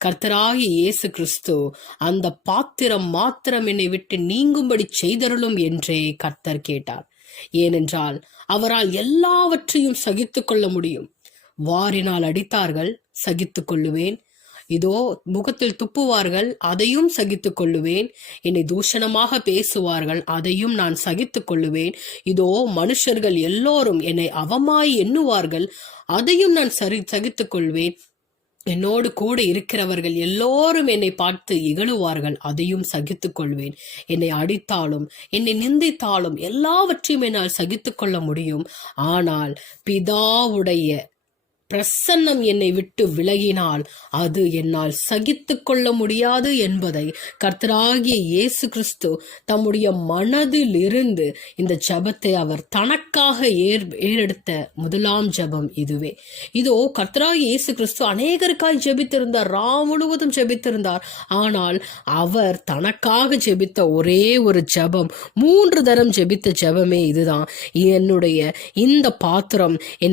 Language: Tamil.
கர்த்தராகி இயேசு கிறிஸ்து அந்த பாத்திரம் மாத்திரம் என்னை விட்டு நீங்கும்படி செய்தருளும் என்றே கர்த்தர் கேட்டார். ஏனென்றால் அவரால் எல்லாவற்றையும் சகித்து கொள்ள முடியும். வாரினால் அடித்தார்கள் சகித்து கொள்ளுவேன். இதோ முகத்தில் துப்புவார்கள் அதையும் சகித்து கொள்ளுவேன். என்னை தூஷணமாக பேசுவார்கள் அதையும் நான் சகித்து கொள்ளுவேன். இதோ மனுஷர்கள் எல்லோரும் என்னை அவமாய் எண்ணுவார்கள் அதையும் நான் சரி சகித்து கொள்வேன். என்னோடு கூட இருக்கிறவர்கள் எல்லோரும் என்னை பார்த்து இகழுவார்கள் அதையும் சகித்துக் கொள்வேன். என்னை அடித்தாலும் என்னை நிந்தித்தாலும் எல்லாவற்றையும் என்னால் சகித்துக்கொள்ள முடியும். ஆனால் பிதாவுடைய பிரசன்னம் என்னை விட்டு விலகினால் அது என்னால் சகித்துக் கொள்ள முடியாது என்பதை கர்த்தராகிய இயேசு கிறிஸ்து தம்முடைய மனதில் இருந்து இந்த ஜெபத்தை அவர் தனக்காக ஏற் ஏறெடுத்த முதலாம் ஜெபம் இதுவே. இதோ கர்த்தராகிய இயேசு கிறிஸ்து அநேகருக்காய் ஜெபித்திருந்தார் ரா முழுவதும் ஜெபித்திருந்தார். ஆனால் அவர் தனக்காக ஜெபித்த ஒரே ஒரு ஜெபம் மூன்று தரம் ஜெபித்த ஜெபமே இதுதான். என்னுடைய இந்த பாத்திரம் என்